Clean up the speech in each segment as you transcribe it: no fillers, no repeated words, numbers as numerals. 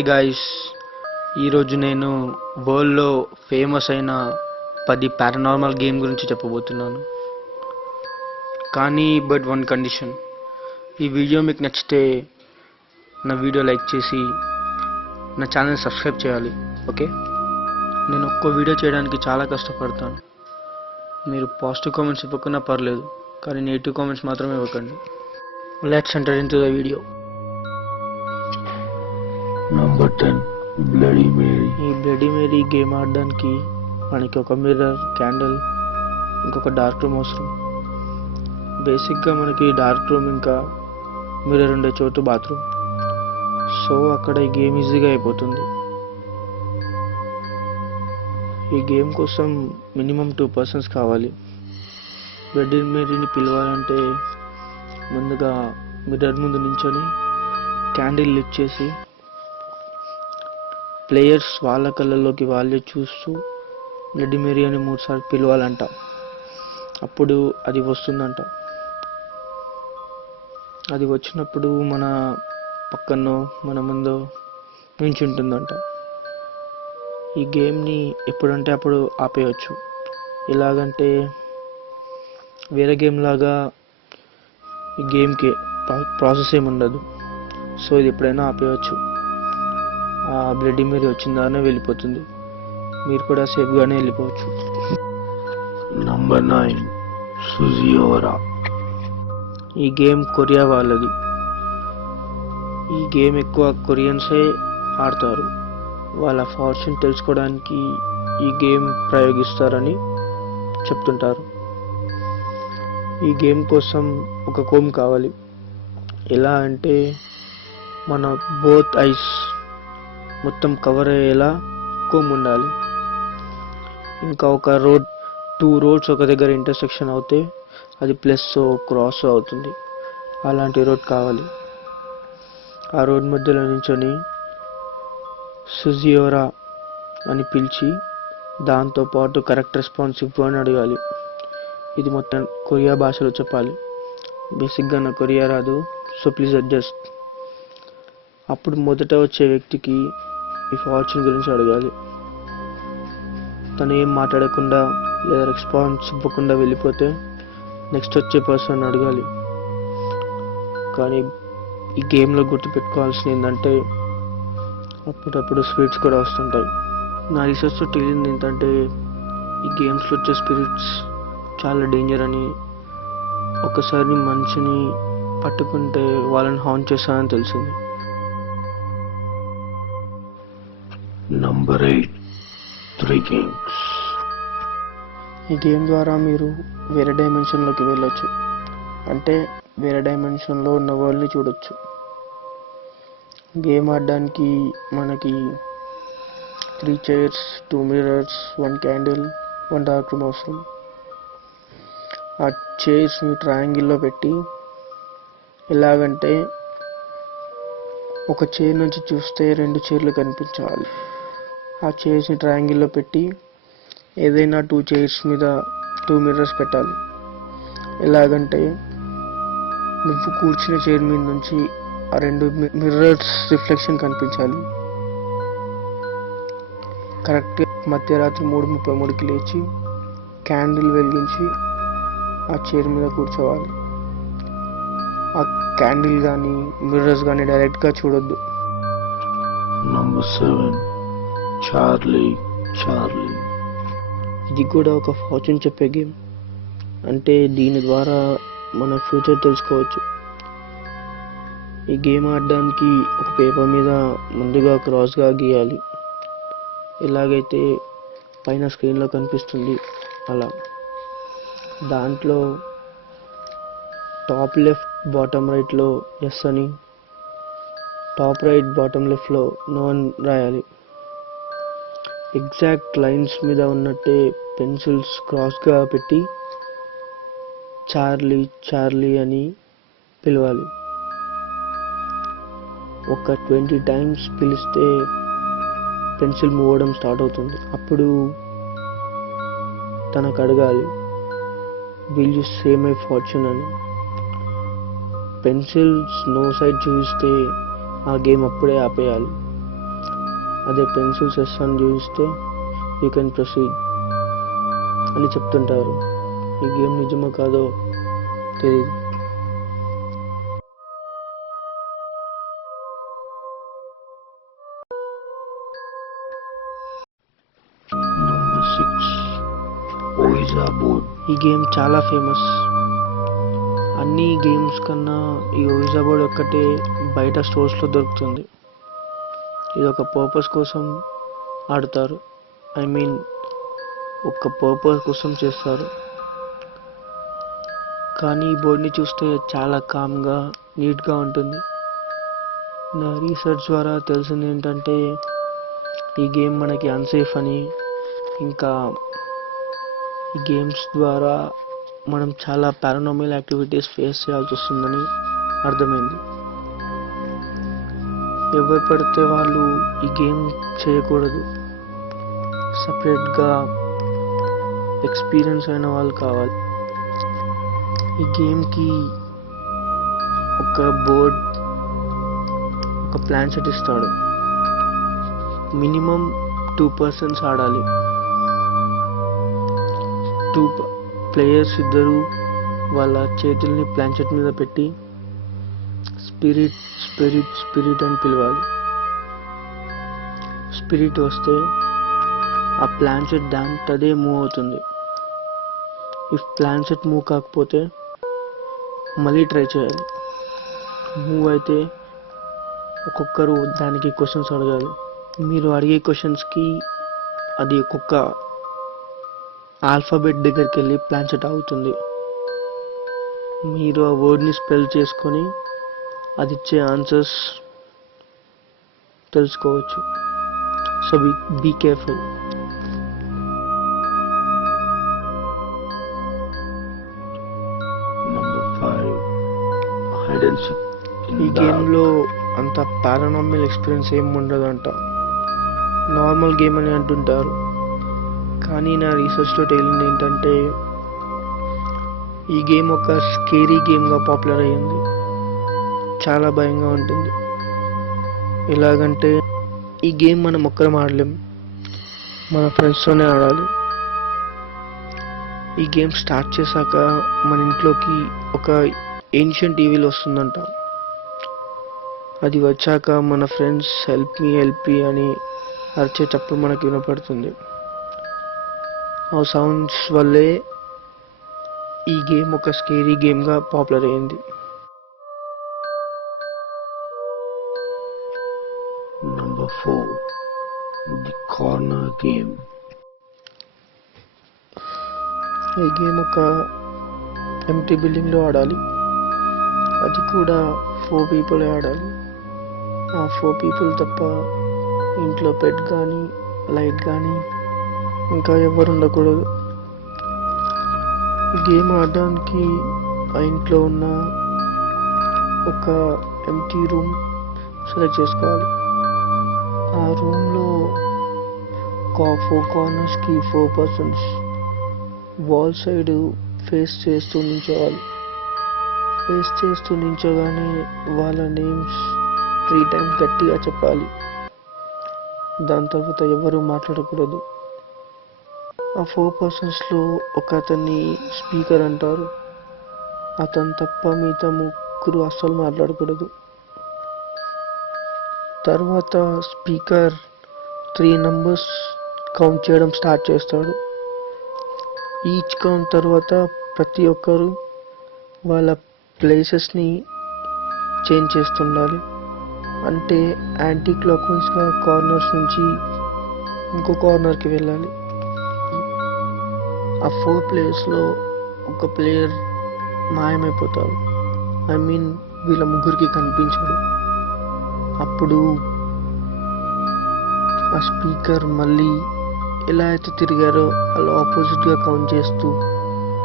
Hi guys, ఈరోజు నేను వరల్డ్లో ఫేమస్ అయిన 10 పారానార్మల్ గేమ్ గురించి చెప్పబోతున్నాను. కానీ బట్ వన్ కండిషన్, ఈ వీడియో మీకు నచ్చితే నా వీడియో లైక్ చేసి నా ఛానల్ సబ్స్క్రైబ్ చేయాలి. ఓకే, నేను ఒక్కో వీడియో చేయడానికి చాలా కష్టపడతాను. మీరు పాజిటివ్ కామెంట్స్ ఇవ్వకున్నా పర్లేదు, కానీ నెగిటివ్ కామెంట్స్ మాత్రమే ఇవ్వకండి. Let's enter into the video. Number 10 bloody Mary. ఈ బ్లడీ మేరీ గేమ్ ఆడడానికి మనకి ఒక మిర్రర్, క్యాండిల్, ఇంకొక డార్క్ రూమ్ అవసరం. బేసిక్గా మనకి డార్క్ రూమ్ ఇంకా మిర్రర్ ఉండే చోటు బాత్రూమ్. సో అక్కడ ఈ గేమ్ ఈజీగా అయిపోతుంది. ఈ గేమ్ కోసం మినిమం 2 persons కావాలి. బ్లడీ మేరీని పిలవాలంటే ముందుగా మిర్రర్ ముందు నించొని క్యాండిల్ లిట్ చేసి ప్లేయర్స్ వాళ్ళ కళ్ళల్లోకి వాళ్ళే చూస్తూ బ్లడీ మేరీ అని 3 సార్లు పిలవాలంట. అప్పుడు అది వస్తుందంట. అది వచ్చినప్పుడు మన పక్కనో మన ముందో నించుంటుందంట. ఈ గేమ్ని ఎప్పుడంటే అప్పుడు ఆపేయచ్చు. ఎలాగంటే వేరే గేమ్ లాగా ఈ గేమ్కి ప్రాసెస్ ఏమి ఉండదు. సో ఇది ఎప్పుడైనా ఆపేయచ్చు. ఆ బ్లడీ మేరీ వచ్చిందానే వెళ్ళిపోతుంది. మీరు కూడా సేఫ్గానే వెళ్ళిపోవచ్చు. నంబర్ 9 సుజియోరా. ఈ గేమ్ కొరియా వాళ్ళది. ఈ గేమ్ ఎక్కువ కొరియన్సే ఆడతారు. వాళ్ళ ఫార్చ్యూన్ తెలుసుకోవడానికి ఈ గేమ్ ప్రయోగిస్తారని చెప్తుంటారు. ఈ గేమ్ కోసం ఒక కోమ్ కావాలి. ఎలా అంటే మన బోత్ ఐస్ మొత్తం కవర్ అయ్యేలా కోమ్ ఉండాలి. ఇంకా ఒక 2 రోడ్స్ ఒక దగ్గర ఇంటర్సెక్షన్ అవుతే అది ప్లస్ క్రాస్ అవుతుంది. అలాంటి రోడ్ కావాలి. ఆ రోడ్ మధ్యలో నించొని సుజియోరా అని పిలిచి దాంతోపాటు కరెక్ట్ రెస్పాన్స్ ఇవ్వు అని అడగాలి. ఇది మొత్తం కొరియా భాషలో చెప్పాలి. బేసిక్గా నా కొరియా రాదు, సో ప్లీజ్ అడ్జస్ట్. అప్పుడు మొదట వచ్చే వ్యక్తికి ఈ ఫార్చ్యూన్ గురించి అడగాలి. తను ఏం మాట్లాడకుండా లేదా రెస్పాన్స్ ఇవ్వకుండా వెళ్ళిపోతే నెక్స్ట్ వచ్చే పర్సన్ అడగాలి. కానీ ఈ గేమ్లో గుర్తుపెట్టుకోవాల్సింది ఏంటంటే అప్పుడప్పుడు స్పిరిట్స్ కూడా వస్తుంటాయి. నా రీసెర్చ్లో తెలియదు ఏంటంటే ఈ గేమ్స్లో వచ్చే స్పిరిట్స్ చాలా డేంజర్ అని. ఒకసారి మనిషిని పట్టుకుంటే వాళ్ళని హాన్ చేస్తానని తెలిసింది. Number 8 three Kings. ఈ గేమ్ ద్వారా మీరు వేరే డైమెన్షన్లోకి వెళ్ళొచ్చు. అంటే వేరే డైమెన్షన్లో ఉన్న వరల్డ్ని చూడొచ్చు. గేమ్ ఆడడానికి మనకి 3 chairs, 2 mirrors, 1 candle, 1 dark room అవసరం. ఆ చైర్స్ని ట్రయాంగిల్లో పెట్టి ఎలాగంటే ఒక చైర్ నుంచి చూస్తే 2 చైర్లు కనిపించాలి. ఆ చైర్స్ని ట్రయాంగిల్లో పెట్టి ఏదైనా 2 chairs మీద 2 mirrors పెట్టాలి. ఎలాగంటే నువ్వు కూర్చున్న చైర్ మీద నుంచి ఆ 2 మిర్రర్స్ రిఫ్లెక్షన్ కనిపించాలి. కరెక్ట్గా మధ్యరాత్రి 3:33కి లేచి క్యాండిల్ వెలిగించి ఆ చైర్ మీద కూర్చోవాలి. ఆ క్యాండిల్ కానీ మిర్రర్స్ కానీ డైరెక్ట్గా చూడొద్దు. Number 7 Charlie. ఇది కూడా ఒక ఫార్చ్యూన్ చెప్పే గేమ్. అంటే దీని ద్వారా మన ఫ్యూచర్ తెలుసుకోవచ్చు. ఈ గేమ్ ఆడడానికి ఒక పేపర్ మీద ముందుగా క్రాస్గా గీయాలి. ఎలాగైతే పైన స్క్రీన్లో కనిపిస్తుంది అలా. దాంట్లో టాప్ లెఫ్ట్ బాటమ్ రైట్లో ఎస్ అని, టాప్ రైట్ బాటమ్ లెఫ్ట్లో నో అని రాయాలి. ఎగ్జాక్ట్ లైన్స్ మీద ఉన్నట్టే పెన్సిల్స్ క్రాస్గా పెట్టి చార్లీ అని పిలవాలి. ఒక 20 times పిలిస్తే పెన్సిల్ మూవ్ అవ్వడం స్టార్ట్ అవుతుంది. అప్పుడు తనకు అడగాలి, will you say my fortune అని. పెన్సిల్ స్నో సైడ్ చూస్తే ఆ గేమ్ అప్పుడే ఆపేయాలి. అదే పెన్సిల్ చెస్ అని చూస్తే యూ కెన్ ప్రొసీడ్ అని చెప్తుంటారు. ఈ గేమ్ నిజమో కాదో తెలియదు. Number 6. Ouija board. ఈ గేమ్ చాలా ఫేమస్. అన్ని గేమ్స్ కన్నా ఈ ఓయిజా బోర్డ్ ఒక్కటే బయట స్టోర్స్లో దొరుకుతుంది. ఇది ఒక పర్పస్ కోసం ఆడతారు. ఐ మీన్ ఒక పర్పస్ కోసం చేస్తారు. కానీ ఈ బోర్డ్ని చూస్తే చాలా కామ్గా నీట్గా ఉంటుంది. నా రీసెర్చ్ ద్వారా తెలిసింది ఏంటంటే ఈ గేమ్ మనకి అన్సేఫ్ అని, ఇంకా ఈ గేమ్స్ ద్వారా మనం చాలా పారానార్మల్ యాక్టివిటీస్ ఫేస్ చేయాల్సి వస్తుందని అర్థమైంది. ఎవరు పడితే వాళ్ళు ఈ గేమ్ చేయకూడదు. సపరేట్గా ఎక్స్పీరియన్స్ అయిన వాళ్ళు కావాలి. ఈ గేమ్కి ఒక బోర్డ్, ఒక ప్లాన్ సెట్ ఇస్తాడు. మినిమం 2 persons ఆడాలి. 2 ప్లేయర్స్ ఇద్దరు వాళ్ళ చేతుల్ని ప్లాన్చెట్ మీద పెట్టి స్పిరిట్ స్పిరిట్ స్పిరిట్ అని పిలవాలి. స్పిరిట్ వస్తే ఆ ప్లాన్చెట్ దాంతదే మూవ్ అవుతుంది. ఇఫ్ ప్లాన్చెట్ మూవ్ కాకపోతే మళ్ళీ ట్రై చేయాలి. మూవ్ అయితే ఒక్కొక్కరు దానికి క్వశ్చన్స్ అడగాలి. మీరు అడిగే క్వశ్చన్స్కి అది ఒక్కొక్క ఆల్ఫాబెట్ దగ్గరికి వెళ్ళి ప్లాన్చెట్ అవుతుంది. మీరు ఆ వర్డ్ని స్పెల్ చేసుకొని అది ఇచ్చే ఆన్సర్స్ తెలుసుకోవచ్చు. So be careful. Number 5. Hide and seek in ఈ dark. గేమ్లో అంత పారానార్మల్ ఎక్స్పీరియన్స్ ఏం ఉండదంట. నార్మల్ గేమ్ అని అంటుంటారు. కానీ నా రీసెర్చ్లో తేలింది ఏంటంటే ఈ గేమ్ ఒక స్కేరీ గేమ్గా పాపులర్ అయ్యింది. చాలా భయంగా ఉంటుంది. ఎలాగంటే ఈ గేమ్ మనం ఒక్కరం ఆడలేం, మన ఫ్రెండ్స్తోనే ఆడాలి. ఈ గేమ్ స్టార్ట్ చేశాక మన ఇంట్లోకి ఒక ఏన్షియంట్ టీవీలో వస్తుందంట. అది వచ్చాక మన ఫ్రెండ్స్ హెల్ప్ మీ అని అరిచేటప్పుడు మనకు వినపడుతుంది. ఆ సౌండ్స్ వల్లే ఈ గేమ్ ఒక స్కేరీ గేమ్గా పాపులర్ అయింది. Number 4. The corner game. ఈ గేమ్ ఒక ఎంటీ బిల్డింగ్లో ఆడాలి. అది కూడా 4 people ఆడాలి. ఆ 4 people తప్ప ఇంట్లో పెట్ కానీ లైట్ కానీ ఇంకా ఎవరు ఉండకూడదు. ఈ గేమ్ ఆడడానికి ఆ ఇంట్లో ఉన్న ఒక ఎంటీ రూమ్ సెలెక్ట్ చేసుకోవాలి. ఆ రూమ్లో 4 కార్నర్స్కి 4 persons వాల్ సైడ్ ఫేస్ చేస్తూ నించోవాలి. ఫేస్ చేస్తూ నించోగానే వాళ్ళ నేమ్స్ 3 times గట్టిగా చెప్పాలి. దాని తర్వాత ఎవరు మాట్లాడకూడదు. ఆ 4 personsలో ఒక అతన్ని స్పీకర్ అంటారు. అతను తప్ప మిగతా 3 అస్సలు మాట్లాడకూడదు. తర్వాత స్పీకర్ 3 numbers కౌంట్ చేయడం స్టార్ట్ చేస్తాడు. ఈచ్ కౌంట్ తర్వాత ప్రతి ఒక్కరు వాళ్ళ ప్లేసెస్ని చేంజ్ చేస్తుండాలి. అంటే యాంటీ క్లాక్ వైజ్గా కార్నర్స్ నుంచి ఇంకో కార్నర్కి వెళ్ళాలి. ఆ 4 players-లో ఒక ప్లేయర్ మాయమైపోతాడు. ఐ మీన్ వీళ్ళ ముగ్గురికి కనిపించాడు. అప్పుడు ఆ స్పీకర్ మళ్ళీ ఎలా అయితే తిరిగారో అలా ఆపోజిట్గా కౌంట్ చేస్తూ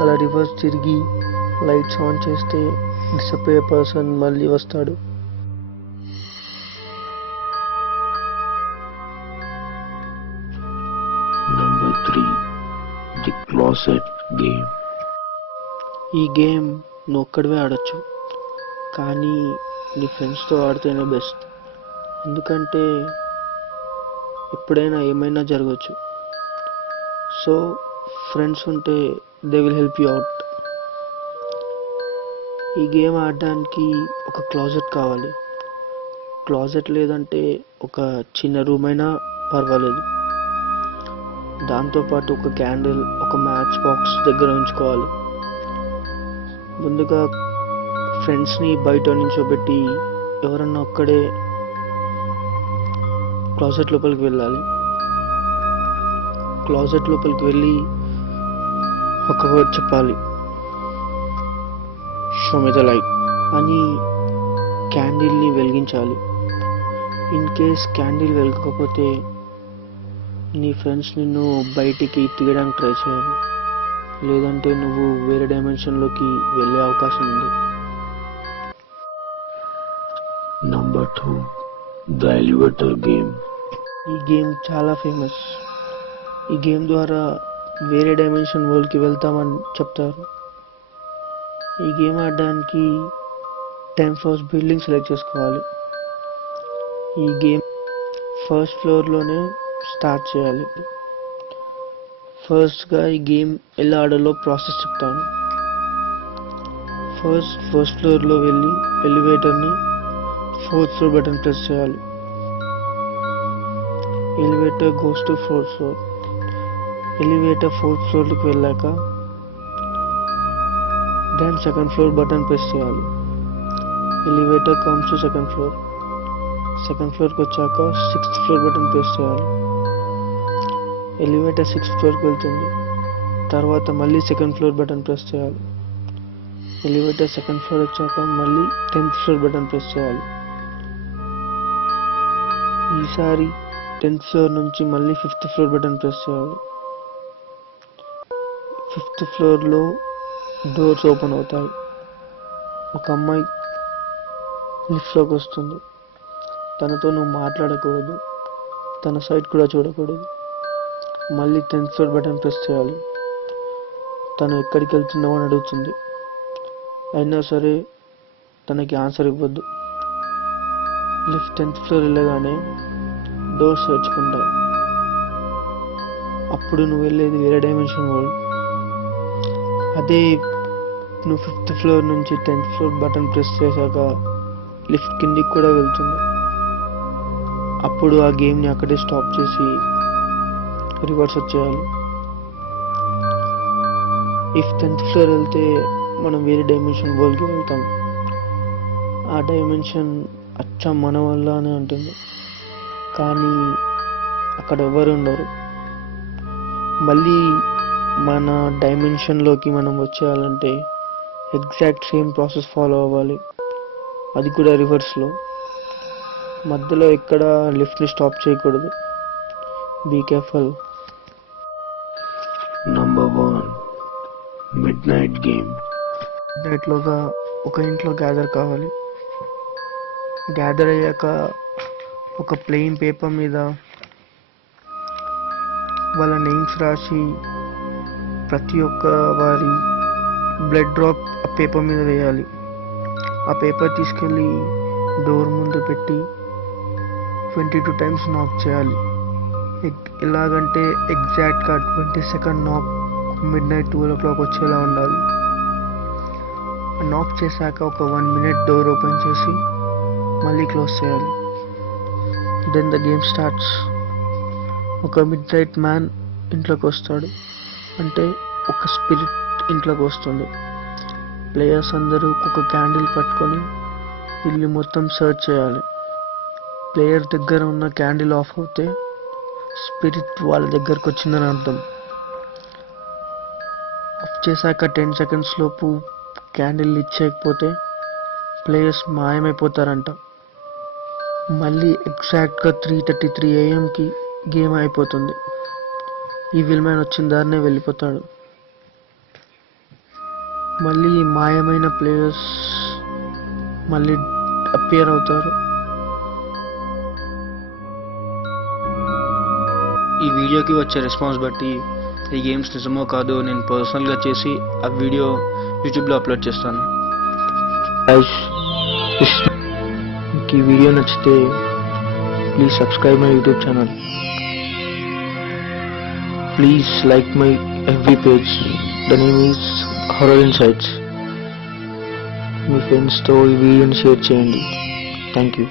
అలా రివర్స్ తిరిగి లైట్స్ ఆన్ చేస్తే డిసప్పేర్ పర్సన్ మళ్ళీ వస్తాడు. Number 3. The closet game. ఈ గేమ్ నువ్వు ఒక్కడివే ఆడొచ్చు, కానీ నీ ఫ్రెండ్స్తో ఆడితేనే బెస్ట్. ఎందుకంటే ఎప్పుడైనా ఏమైనా జరగచ్చు. సో ఫ్రెండ్స్ ఉంటే they will help you out. ఈ గేమ్ ఆడడానికి ఒక క్లాజెట్ కావాలి. క్లాజెట్ లేదంటే ఒక చిన్న రూమ్ అయినా పర్వాలేదు. దాంతోపాటు ఒక క్యాండిల్, ఒక మ్యాచ్ బాక్స్ దగ్గర ఉంచుకోవాలి. ముందుగా ఫ్రెండ్స్ని బయట నించోబెట్టి ఎవరన్నా ఒక్కడే క్లాజెట్ లోపలికి వెళ్ళాలి. క్లాజెట్ లోపలికి వెళ్ళి ఒక వర్డ్ చెప్పాలి, షో మీ ద లైట్ అని. క్యాండిల్ని వెలిగించాలి. ఇన్ కేస్ క్యాండిల్ వెలగకపోతే నీ ఫ్రెండ్స్ నిన్ను బయటికి తీయడానికి ట్రై చేయాలి, లేదంటే నువ్వు వేరే డైమెన్షన్లోకి వెళ్ళే అవకాశం ఉంది. Number 2, the elevator game. ఈ గేమ్ చాలా ఫేమస్. ఈ గేమ్ ద్వారా వేరే డైమెన్షన్ వరల్డ్కి వెళ్తామని చెప్తారు. ఈ గేమ్ ఆడడానికి 10 ఫ్లోర్స్ బిల్డింగ్ సెలెక్ట్ చేసుకోవాలి. ఈ గేమ్ ఫస్ట్ ఫ్లోర్లోనే స్టార్ట్ చేయాలి. ఫస్ట్గా ఈ గేమ్ ఎలా ఆడాలో ప్రాసెస్ చెప్తాను. ఫస్ట్ ఫ్లోర్లో వెళ్ళి ఎలివేటర్ని 4th ఫ్లోర్ బటన్ ప్రెస్ చేయాలి. Elevator goes to 4th floor. Elevator 4th ఫ్లోర్కి వెళ్ళాక then 2nd floor button press చేయాలి. Elevator comes to 2nd floor. 2nd ఫ్లోర్కి వచ్చాక 6th ఫ్లోర్ బటన్ ప్రెస్ చేయాలి. ఎలివేటర్ 6th ఫ్లోర్కి వెళ్తుంది. తర్వాత మళ్ళీ 2nd ఫ్లోర్ బటన్ ప్రెస్ చేయాలి. ఎలివేటర్ 2nd ఫ్లోర్ వచ్చాక మళ్ళీ 10th ఫ్లోర్ బటన్ ప్రెస్ చేయాలి. ఈసారి 10th ఫ్లోర్ నుంచి మళ్ళీ 5th ఫ్లోర్ బటన్ ప్రెస్ చేయాలి. 5th ఫ్లోర్లో డోర్స్ ఓపెన్ అవుతాయి. ఒక అమ్మాయి లిఫ్ట్లోకి వస్తుంది. తనతో నువ్వు మాట్లాడకూడదు, తన సైడ్ కూడా చూడకూడదు. మళ్ళీ 10th ఫ్లోర్ బటన్ ప్రెస్ చేయాలి. తను ఎక్కడికి వెళ్తున్నావు అని అడుగుతుంది. అయినా సరే తనకి ఆన్సర్ ఇవ్వద్దు. లిఫ్ట్ 10th ఫ్లోర్ వెళ్ళగానే డోర్స్ తెరుచుకుంటాయి. అప్పుడు నువ్వు వెళ్ళేది వేరే డైమెన్షన్ వరల్డ్. అదే నువ్వు 5th ఫ్లోర్ నుంచి 10th ఫ్లోర్ బటన్ ప్రెస్ చేశాక లిఫ్ట్ కిందికి కూడా వెళ్తుంది. అప్పుడు ఆ గేమ్ని అక్కడే స్టాప్ చేసి రివర్స్ వచ్చేయాలి. ఇఫ్ 10th ఫ్లోర్ వెళ్తే మనం వేరే డైమెన్షన్ వరల్డ్కి వెళ్తాం. ఆ డైమెన్షన్ అచ్చం మన వల్లనే ఉంటుంది, కానీ అక్కడ ఎవరు ఉండరు. మళ్ళీ మన డైమెన్షన్లోకి మనం వచ్చేయాలంటే ఎగ్జాక్ట్ సేమ్ ప్రాసెస్ ఫాలో అవ్వాలి, అది కూడా రివర్స్లో. మధ్యలో ఎక్కడ లిఫ్ట్ని స్టాప్ చేయకూడదు. Be careful. Number 1, midnight game. నైట్లోగా ఒక ఇంట్లో గ్యాదర్ కావాలి. గ్యాదర్ అయ్యాక ఒక ప్లెయిన్ పేపర్ మీద వాళ్ళ నేమ్స్ రాసి ప్రతి ఒక్క వారి బ్లడ్ డ్రాప్ ఆ పేపర్ మీద వేయాలి. ఆ పేపర్ తీసుకెళ్ళి డోర్ ముందు పెట్టి 22 టైమ్స్ నాక్ చేయాలి. ఎలాగంటే ఎగ్జాక్ట్గా 22nd నాక్ మిడ్నైట్ 12 o'clock వచ్చేలా ఉండాలి. నాక్ చేశాక ఒక 1 minute డోర్ ఓపెన్ చేసి మళ్ళీ క్లోజ్ చేయాలి. Then the game starts. ఒక మిడ్నైట్ మ్యాన్ ఇంట్లోకి వస్తాడు, అంటే ఒక స్పిరిట్ ఇంట్లోకి వస్తుంది. ప్లేయర్స్ అందరూ ఒక క్యాండిల్ పట్టుకొని ఇల్లు మొత్తం సర్చ్ చేయాలి. ప్లేయర్ దగ్గర ఉన్న క్యాండిల్ ఆఫ్ అవుతే స్పిరిట్ వాళ్ళ దగ్గరకు వచ్చిందని అర్థం. ఆఫ్ చేశాక 10 seconds లోపు క్యాండిల్ ఇచ్చేయకపోతే ప్లేయర్స్ మాయమైపోతారంట. మళ్ళీ ఎగ్జాక్ట్గా 3:33 AM గేమ్ అయిపోతుంది. ఈ విల్ మ్యాన్ వచ్చిన దారినే వెళ్ళిపోతాడు. మళ్ళీ మాయమైన ప్లేయర్స్ మళ్ళీ అపియర్ అవుతారు. ఈ వీడియోకి వచ్చే రెస్పాన్స్ బట్టి ఈ గేమ్స్ నిజమో కాదో నేను పర్సనల్గా చేసి ఆ వీడియో యూట్యూబ్లో అప్లోడ్ చేస్తాను. మీకు ఈ వీడియో నచ్చితే Please subscribe my YouTube channel. Please like my FB page. The name is Horror Insights. మీ ఫ్రెండ్స్తో ఈ వీడియోని షేర్ చేయండి. Thank you.